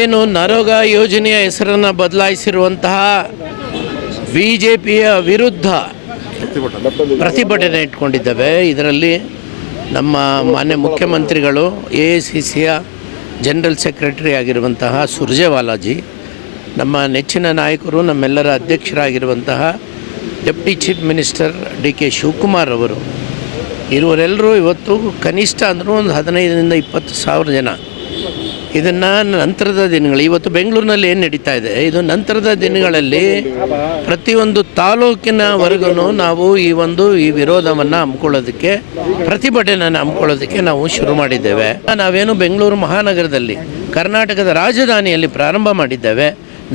ಏನು ನರೇಗಾ ಯೋಜನೆಯ ಹೆಸರನ್ನು ಬದಲಾಯಿಸಿರುವಂತಹ BJPಯ ವಿರುದ್ಧ ಪ್ರತಿಭಟನೆ ಇಟ್ಕೊಂಡಿದ್ದೇವೆ. ಇದರಲ್ಲಿ ನಮ್ಮ ಮಾನ್ಯ ಮುಖ್ಯಮಂತ್ರಿಗಳು, AICCಯ ಜನರಲ್ ಸೆಕ್ರೆಟರಿ ಆಗಿರುವಂತಹ ಸುರ್ಜೇವಾಲಾಜಿ, ನಮ್ಮ ನೆಚ್ಚಿನ ನಾಯಕರು, ನಮ್ಮೆಲ್ಲರ ಅಧ್ಯಕ್ಷರಾಗಿರುವಂತಹ deputy chief minister DK Shivakumar ಅವರು, ಇವರೆಲ್ಲರೂ ಇವತ್ತು ಕನಿಷ್ಠ ಅಂದರೂ ಒಂದು 15ರಿಂದ 20 ಸಾವಿರ ಜನ ಇದನ್ನು ನಂತರದ ದಿನಗಳು, ಇವತ್ತು ಬೆಂಗಳೂರಿನಲ್ಲಿ ಏನು ನಡೀತಾ ಇದೆ, ಇದು ನಂತರದ ದಿನಗಳಲ್ಲಿ ಪ್ರತಿಯೊಂದು ತಾಲೂಕಿನವರೆಗೂ ನಾವು ಈ ವಿರೋಧವನ್ನು ಹಮ್ಮಿಕೊಳ್ಳೋದಕ್ಕೆ, ಪ್ರತಿಭಟನೆಯನ್ನು ಹಮ್ಮಿಕೊಳ್ಳೋದಕ್ಕೆ ನಾವು ಶುರು ಮಾಡಿದ್ದೇವೆ. ನಾವೇನು ಬೆಂಗಳೂರು ಮಹಾನಗರದಲ್ಲಿ ಕರ್ನಾಟಕದ ರಾಜಧಾನಿಯಲ್ಲಿ ಪ್ರಾರಂಭ ಮಾಡಿದ್ದೇವೆ.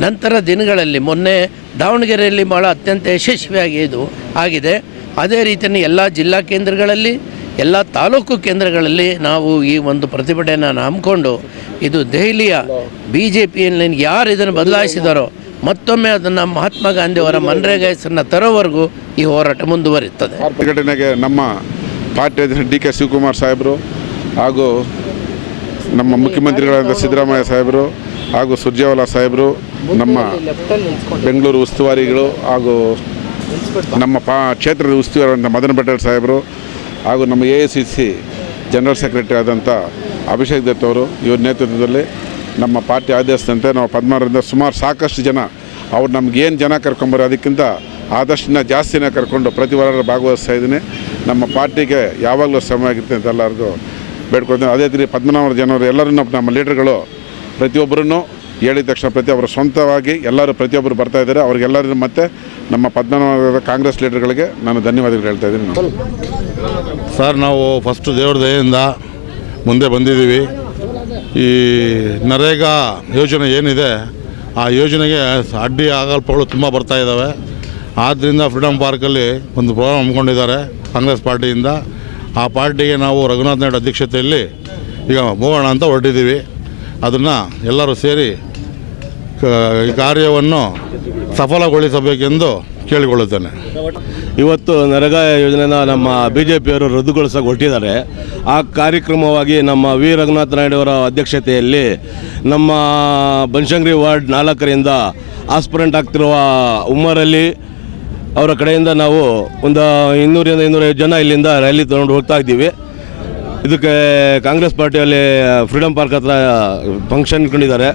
ನಂತರ ದಿನಗಳಲ್ಲಿ ಮೊನ್ನೆ ದಾವಣಗೆರೆಯಲ್ಲಿ ಭಾಳ ಅತ್ಯಂತ ಯಶಸ್ವಿಯಾಗಿ ಇದು ಆಗಿದೆ. ಅದೇ ರೀತಿಯಲ್ಲಿ ಎಲ್ಲ ಜಿಲ್ಲಾ ಕೇಂದ್ರಗಳಲ್ಲಿ, ಎಲ್ಲ ತಾಲೂಕು ಕೇಂದ್ರಗಳಲ್ಲಿ ನಾವು ಈ ಒಂದು ಪ್ರತಿಭಟನೆಯನ್ನು ಹಮ್ಮಿಕೊಂಡು, ಇದು ದೆಹಲಿಯ BJPಯಲ್ಲಿ ಯಾರು ಇದನ್ನು ಬದಲಾಯಿಸಿದಾರೋ ಮತ್ತೊಮ್ಮೆ ಅದನ್ನು ಮಹಾತ್ಮ ಗಾಂಧಿಯವರ ಮನ್ರೇಗಾ ಹೆಸರನ್ನು ತರೋವರೆಗೂ ಈ ಹೋರಾಟ ಮುಂದುವರಿಯುತ್ತದೆ. ಪ್ರತಿಭಟನೆಗೆ ನಮ್ಮ ಪಾರ್ಟಿ ಅಧ್ಯಕ್ಷ DK ಶಿವಕುಮಾರ್ ಸಾಹೇಬರು ಹಾಗೂ ನಮ್ಮ ಮುಖ್ಯಮಂತ್ರಿಗಳಾದ ಸಿದ್ದರಾಮಯ್ಯ ಸಾಹೇಬರು ಹಾಗೂ ಸುರ್ಜೇವಾಲಾ ಸಾಹೇಬರು, ನಮ್ಮ ಬೆಂಗಳೂರು ಉಸ್ತುವಾರಿಗಳು ಹಾಗೂ ನಮ್ಮ ಕ್ಷೇತ್ರದ ಉಸ್ತುವಾರಿ ಮದನ್ ಪಟೇಲ್ ಸಾಹೇಬರು ಹಾಗೂ ನಮ್ಮ AICC ಜನರಲ್ ಸೆಕ್ರೆಟರಿ ಆದಂಥ ಅಭಿಷೇಕ್ ದತ್ ಅವರು, ಇವ್ರ ನೇತೃತ್ವದಲ್ಲಿ ನಮ್ಮ ಪಾರ್ಟಿ ಆದೇಶದಂತೆ ನಾವು ಪದ್ಮಾರರಿಂದ ಸುಮಾರು ಸಾಕಷ್ಟು ಜನ, ಅವ್ರು ನಮಗೇನು ಜನ ಕರ್ಕೊಂಬರೋ ಅದಕ್ಕಿಂತ ಆದಷ್ಟು ಜಾಸ್ತಿನೇ ಕರ್ಕೊಂಡು ಪ್ರತಿ ವಾರ ಭಾಗವಹಿಸ್ತಾ ಇದ್ದೀನಿ. ನಮ್ಮ ಪಾರ್ಟಿಗೆ ಯಾವಾಗಲೂ ಶ್ರಮ ಆಗಿರುತ್ತೆ ಅಂತ ಎಲ್ಲರಿಗೂ ಬೇಡ್ಕೊಳ್ತೀನಿ. ಅದೇ ರೀತಿ 14 ಜನರು ಎಲ್ಲರೂ ನಮ್ಮ ಲೀಡರ್ಗಳು ಪ್ರತಿಯೊಬ್ಬರನ್ನು ಹೇಳಿದ ತಕ್ಷಣ ಪ್ರತಿಯೊಬ್ಬರು ಸ್ವಂತವಾಗಿ ಎಲ್ಲರೂ ಪ್ರತಿಯೊಬ್ಬರು ಬರ್ತಾ ಇದ್ದಾರೆ. ಅವ್ರಿಗೆಲ್ಲರೂ ಮತ್ತು ನಮ್ಮ 14 ಕಾಂಗ್ರೆಸ್ ಲೀಡರ್ಗಳಿಗೆ ನಾನು ಧನ್ಯವಾದಗಳು ಹೇಳ್ತಾ ಇದ್ದೀನಿ. ಸರ್, ನಾವು ಫಸ್ಟು ದೇವ್ರ ದಯೆಯಿಂದ ಮುಂದೆ ಬಂದಿದ್ದೀವಿ. ಈ ನರೇಗಾ ಯೋಜನೆ ಏನಿದೆ, ಆ ಯೋಜನೆಗೆ ಅಡ್ಡಿ ಆಕಲ್ಪಗಳು ತುಂಬ ಬರ್ತಾ ಇದ್ದಾವೆ. ಆದ್ದರಿಂದ ಫ್ರೀಡಮ್ ಪಾರ್ಕಲ್ಲಿ ಒಂದು ಪ್ರೋಗ್ರಾಮ್ ಹಮ್ಮಿಕೊಂಡಿದ್ದಾರೆ ಕಾಂಗ್ರೆಸ್ ಪಾರ್ಟಿಯಿಂದ. ಆ ಪಾರ್ಟಿಗೆ ನಾವು ರಘುನಾಥ್ ನಾಯ್ಡು ಅಧ್ಯಕ್ಷತೆಯಲ್ಲಿ ಈಗ ಹೋಗೋಣ ಅಂತ ಹೊರಟಿದ್ದೀವಿ. ಅದನ್ನು ಎಲ್ಲರೂ ಸೇರಿ ಈ ಕಾರ್ಯವನ್ನು ಸಫಲಗೊಳಿಸಬೇಕೆಂದು ಕೇಳಿಕೊಳ್ಳುತ್ತೇನೆ. ಇವತ್ತು ನರೇಗಾ ಯೋಜನೆನ ನಮ್ಮ BJPಯವರು ರದ್ದುಗೊಳಿಸೋಕೆ ಹೊರಟಿದ್ದಾರೆ. ಆ ಕಾರ್ಯಕ್ರಮವಾಗಿ ನಮ್ಮ ವಿ ರಘುನಾಥ್ ನಾಯ್ಡು ಅವರ ಅಧ್ಯಕ್ಷತೆಯಲ್ಲಿ ನಮ್ಮ ಬನಶಂಕರಿ ವಾರ್ಡ್ 4ರಿಂದ ಆಸ್ಪಿರೆಂಟ್ ಆಗ್ತಿರುವ ಉಮ್ಮರಲ್ಲಿ ಅವರ ಕಡೆಯಿಂದ ನಾವು ಒಂದು 200ರಿಂದ 250 ಜನ ಇಲ್ಲಿಂದ ರ್ಯಾಲಿ ತೊಗೊಂಡು ಹೋಗ್ತಾ ಇದ್ದೀವಿ. ಇದಕ್ಕೆ ಕಾಂಗ್ರೆಸ್ ಪಾರ್ಟಿಯಲ್ಲಿ ಫ್ರೀಡಮ್ ಪಾರ್ಕ್ ಹತ್ರ ಫಂಕ್ಷನ್ ಇಟ್ಕೊಂಡಿದ್ದಾರೆ.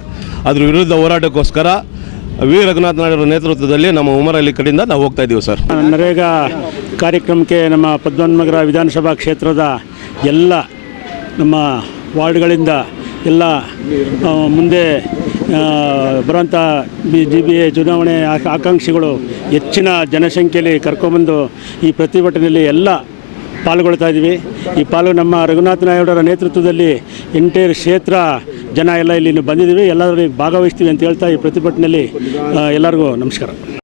ಅದ್ರ ವಿರುದ್ಧ ಹೋರಾಟಕ್ಕೋಸ್ಕರ ವಿ ರಘುನಾಥ್ ನಾಯ್ಡು ನೇತೃತ್ವದಲ್ಲಿ ನಮ್ಮ ಉಮರಲ್ಲಿ ಕಡೆಯಿಂದ ನಾವು ಹೋಗ್ತಾ ಇದ್ದೀವಿ ಸರ್. ನರೇಗಾ ಕಾರ್ಯಕ್ರಮಕ್ಕೆ ನಮ್ಮ ಪದ್ಮನಾಭನಗರ ವಿಧಾನಸಭಾ ಕ್ಷೇತ್ರದ ಎಲ್ಲ ನಮ್ಮ ವಾರ್ಡ್ಗಳಿಂದ ಎಲ್ಲ ಮುಂದೆ ಬರುವಂಥ BJP ಚುನಾವಣೆ ಆಕಾಂಕ್ಷಿಗಳು ಹೆಚ್ಚಿನ ಜನಸಂಖ್ಯೆಯಲ್ಲಿ ಕರ್ಕೊಂಬಂದು ಈ ಪ್ರತಿಭಟನೆಯಲ್ಲಿ ಎಲ್ಲ ಪಾಲ್ಗೊಳ್ತಾ ಇದ್ದೀವಿ. ಈ ಪಾಲು ನಮ್ಮ ರಘುನಾಥ್ ನಾಯ್ಡುರ ನೇತೃತ್ವದಲ್ಲಿ ಎಂಟೈರ್ ಕ್ಷೇತ್ರ ಜನ ಎಲ್ಲ ಇಲ್ಲಿ ಬಂದಿದ್ದೀವಿ. ಎಲ್ಲರೂ ಭಾಗವಹಿಸ್ತೀವಿ ಅಂತ ಹೇಳ್ತಾ ಈ ಪ್ರತಿಭಟನೆಯಲ್ಲಿ ಎಲ್ಲರಿಗೂ ನಮಸ್ಕಾರ.